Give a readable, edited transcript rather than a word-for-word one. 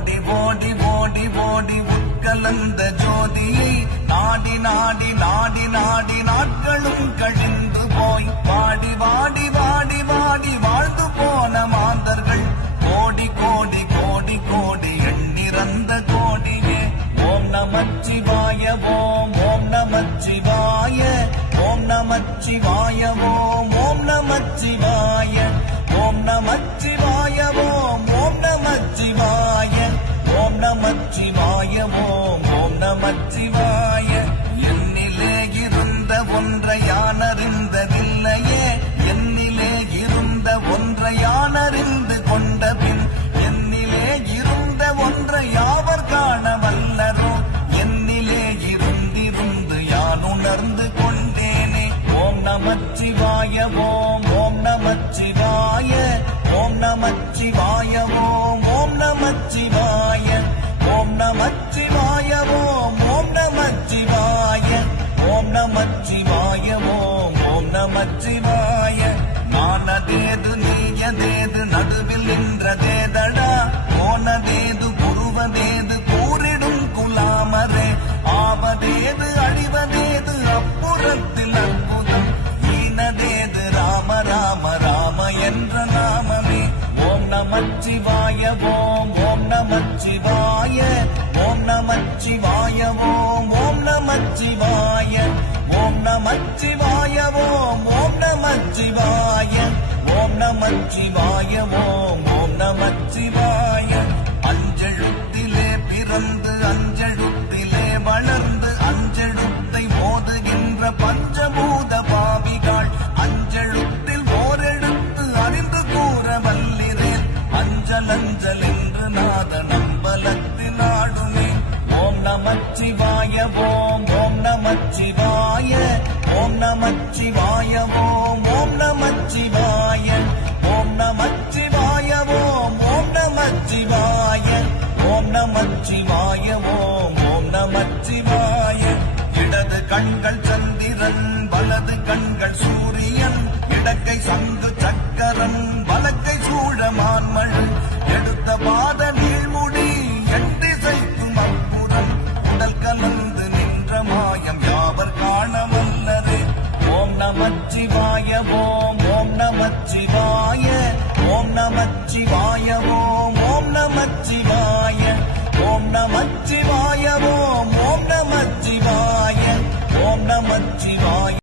ஓடி ஓடி ஓடி ஓடி உட்கலந்த ஜோதியை நாடி நாடி நாடி நாடி நாட்களும் கழிந்து போய் வாடி வாடி வாடி வாடி வாழ்ந்து போன மாந்தர்கள் கோடி கோடி கோடி கோடி எண்ணிறந்த கோடியே. ஓம் நமச்சிவாய ஓம் ஓம் நமச்சிவாய ஓம் நமச்சிவாய ஓம் ஓம் நமச்சிவாய ஓம் நமச்சிவாய ஓம் ஓம் நமச்சிவாய ஓம் நமச்சிவாய ஓம் ஓம் நமச்சிவாய. என்னிலே இருந்த ஒன்றை யானறிந்ததில்லையே, என்னிலே இருந்த ஒன்றை யானறிந்து கொண்ட பின் என்னிலே இருந்த ஒன்றை யாவர் காண வல்லரோ, என்னிலே இருந்திருந்து யான் உணர்ந்து கொண்டேனே. ஓம் நமச்சிவாய ஓம் ஓம் நமச்சிவாய ஓம் நமச்சிவாய ஓம் ஓம் நமச்சிவாய ஓம் நமச்சிவாய ஓம் ஓம் நமச்சிவாய ஓம் நமச்சிவாய ஓம் ஓம் நமச்சிவாய. நானதேது நீயதேது நடுவில் நின்றதேதடா, போனதேது புருவதேது கூறிடும் குலாமரே, ஆவதேது அழிவதேது அப்புறத்தில் அற்புதம், ஈனதேது ராம ராம ராம என்ற நாமமே. ஓம் நமச்சிவாய ஓம் ஓம் நமச்சிவாய ஓம் நமச்சிவாய ஓம் ஓம் நமச்சிவாய ஓம் நமச்சிவாய ஓம் ஓம் நமச்சிவாய ஓம் நமச்சிவாய ஓம் ஓம் நமச்சிவாய. அஞ்செழுத்திலே பிறந்து அஞ்செழுத்திலே வளர்ந்து அஞ்செழுத்தை ஓதுகின்ற பஞ்சபூத பாவிகள் அஞ்செழுத்தில் ஓரெழுத்து அறிந்து கூற வல்லிரேன், அஞ்சல் அஞ்சல் என்று நாத நம்பலத்தில் ஆடுமே. ஓம் நமச்சிவாய ஓம் ஓம் நமச்சிவாய ஓம் நமச்சிவாய ஓம் ஓம் நமச்சிவாய ஓம் நமச்சிவாய ஓம் ஓம் நமச்சிவாய ஓம் நமச்சிவாய ஓம் ஓம் நமச்சிவாய. இடது கண்கள் சந்திரன் வலது கண்கள் சூரியன், இடக்கை சங்கு சக்கரம் வலக்கை சூழமான்மழு, எடுத்த பாத நீழ்முடி என் திசைக்கும் அப்புறம், உடல் கலந்து நின்ற மாயம் யாவர் காண வல்லரே. ஓம் நமச்சிவாய ஓம் ஓம் நமச்சிவாய ஓம் நமச்சிவாய ஓம் ஓம் நமச்சிவாய ஓம் நம